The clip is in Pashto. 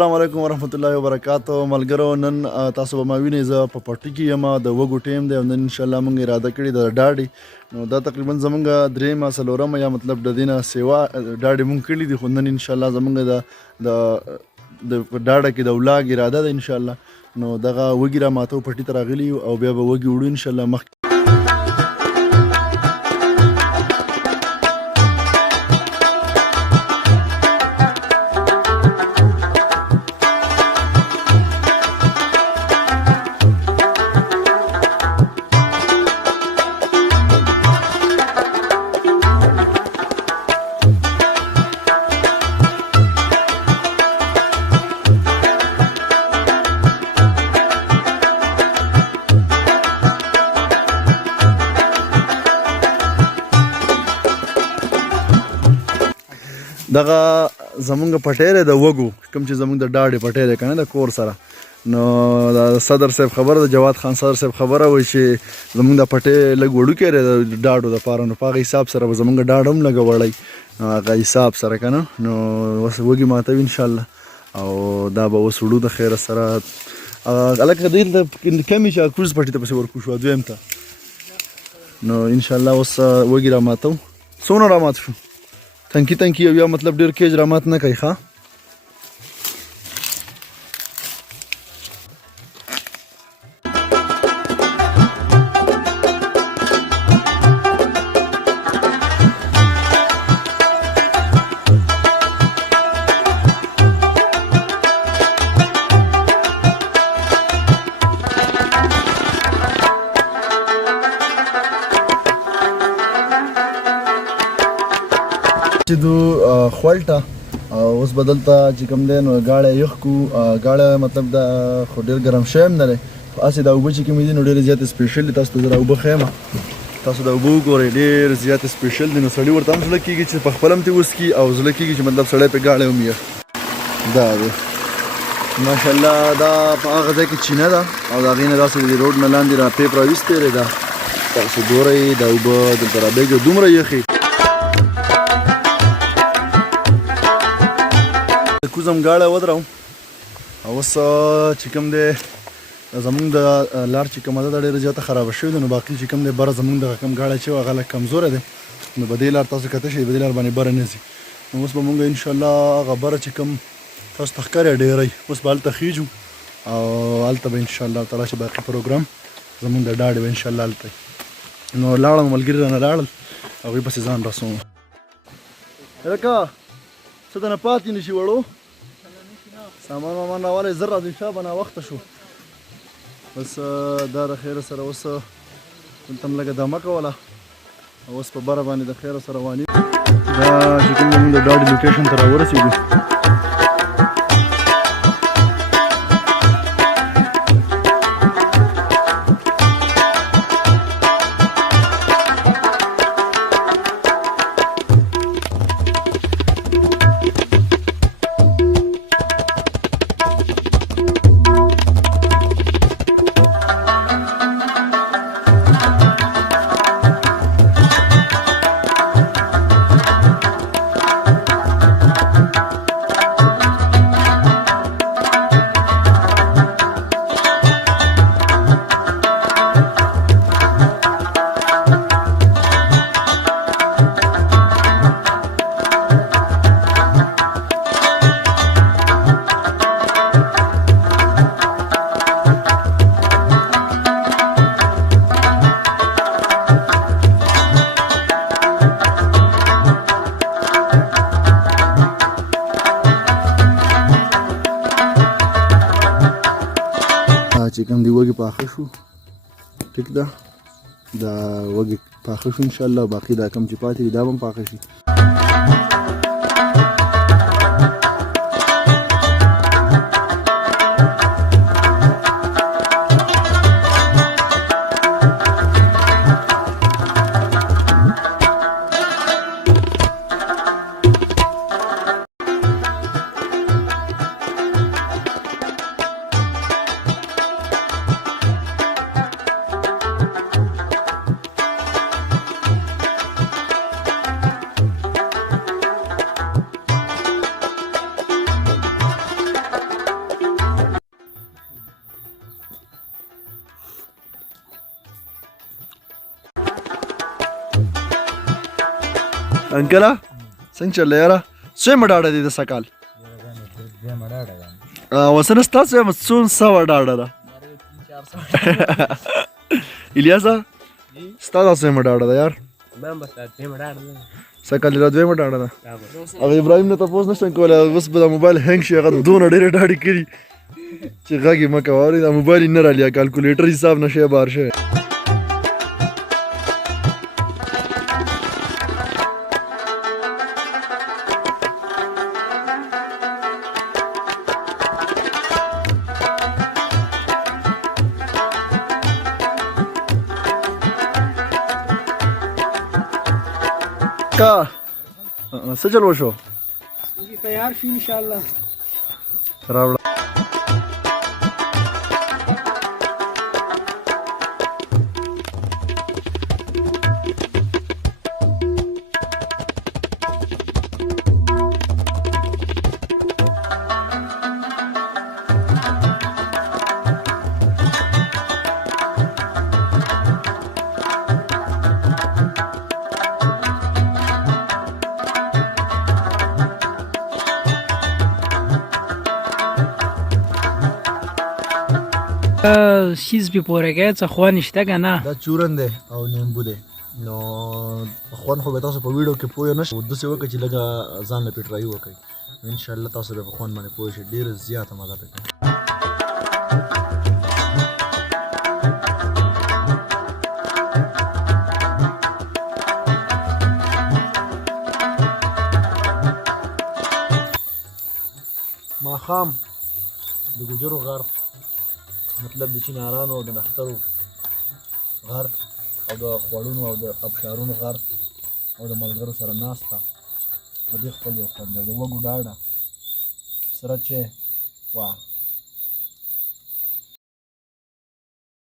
السلام علیکم ورحمت الله وبرکاتو. ملګرو نن تاسو به ما وینئ زه په پټي کې یم، د وږو ټیم دی او نن انشاءالله موږ اراده کړې د ډاډي. نو دا تقریبا زمونږ درېیمه څلورمه یا مطلب د دې نه سیوا ډاډې موږ کړي دي، خو نن انشاءالله زمونږ د ډاډه کې د ولاګ اراده ده انشاءالله. نو دغه وږي را ماتو پټي ته راغلي یو او بیا به وږي وړو انشاءالله. مخکې دغه زمونږ پټی دی د وږو، کوم چې زمونږ د ډاډې پټی دی که نه د کور سره. نو د صدر صاحب خبره ده، جواد خان صدر صاحب خبره وایي چې زمونږ دا پټی لږ وړوکی دی د ډاډو دپاره، نو په هغه حساب سره به زمونږ ډاډ هم لږه وړی هغه حساب سره که نه. نو اوس وږي ماتوي انشاءالله او دا به اوس وړو د خیره سره. هلکه دلته کمې چې کوز پټي ته پسې ورکو شو دویم ته. نو انشاءالله اوس وږي را ماتو. څومره را مات شو؟ تنکي او یا مطلب ډېر کیج را مات نه کوي ښه. خوالټه اوس به دلته چې کوم دی نو ګاړی یخ کړو. ګاړی مطلب دا خو ډېر ګرم شوی هم نه دی، خو هسې دا اوبه چې کومې دي نو ډېرې زیاتې سپیشل دي. تاسو ته زه دا اوبه ښیم، تاسو دا اوبه وګورئ ډېر زیاتې سپیشل دي. نو سړي ورته هم زړه کېږي چې په خپله هم ترې وڅکي او زړه کېږي چې مطلب سړی پرې ګاړی هم یخ. دا دی ماشاءالله دا په هغه ځای کې چینه ده او د هغې نه داسې د روډ نه لاندې را پیپ راویستې ده. تاسو ګورئ دا اوبه دلته رابېږي دومره یخې. کوزم ګاړی ودرو او اوس چې کوم دی زمونږ د لار چې کومه ده دا ډېره زیاته خرابه شوې ده. نو باقي چې کوم دی بره زمونږ دغه کوم ګاړی چې و هغه لږ کمزوری دی، نو په دې لار تاسو کته شئ په دې لار باندې بره نه ځي. نو اوس به مونږ انشاءالله هغه بره چې کوم تاسو ته ښکاري ډېری اوس به هلته خیجو او هلته به انشاءالله تعالی چې باقي پروګرام زمونږ د ډاډې به انشاءالله هلته وي. نو لاړم ملګري رانه لاړل هغوی پسې ځان رسوم. لکه څه دنه پاتې نه شي وړو سامان وامان راوالی زر راځئ شابه ناوخته شو. بس دا د خیره سره اوس دلته هم لږه دمه کوله او اوس په بره باندې د خیره سره رواني. دا چې کوم زمونږ د ډاډي لوکیشن ته راورسېږو. چې کوم دی وږي پاخه شو ټیک ده، دا وږي پاخه شو انشاءالله، باقي دا کم چې پاتې دي دا به هم پاخه شي. انکله څنګه چل یاره څومره ډاډه دی د سکال وسنه ستاسو یم څون سوه ډاډه ده الیاسا ستاسو څومره ډاډه ده یار سکال را دویمه ډاډه ده هغه ابراهیم نه تپوس نشم کولی اوس به د موبایل هینګ شي هغه دونه ډېرې ډاډې کړي چې غږ یې مه کوه اورې دا موبایل یې نه رالیا کالکولیټر حساب نه شی بار شوی का څه چل وشو تیار شو ان شاء الله راوړه چیز به پورهګه څه خو نشته کنه دا چورن دی او نیمبو دی نو خوان خو به تاسو په ویډیو کې پوه نه شئ داسې وکړئ چې لږه ځان له پې ټرای وکړئ ان شاء الله تاسو به په خوند باندې پوه شئ ډېره زیاته مزه پې کوي ماښام د ګوجرو غر مطلب د چینارانو او د نښترو غر او د خوړونو او د ابشارونو غر او د ملګرو سره ناسته د دې خپل یو خوند دی د وږو ډاډه سره چې واه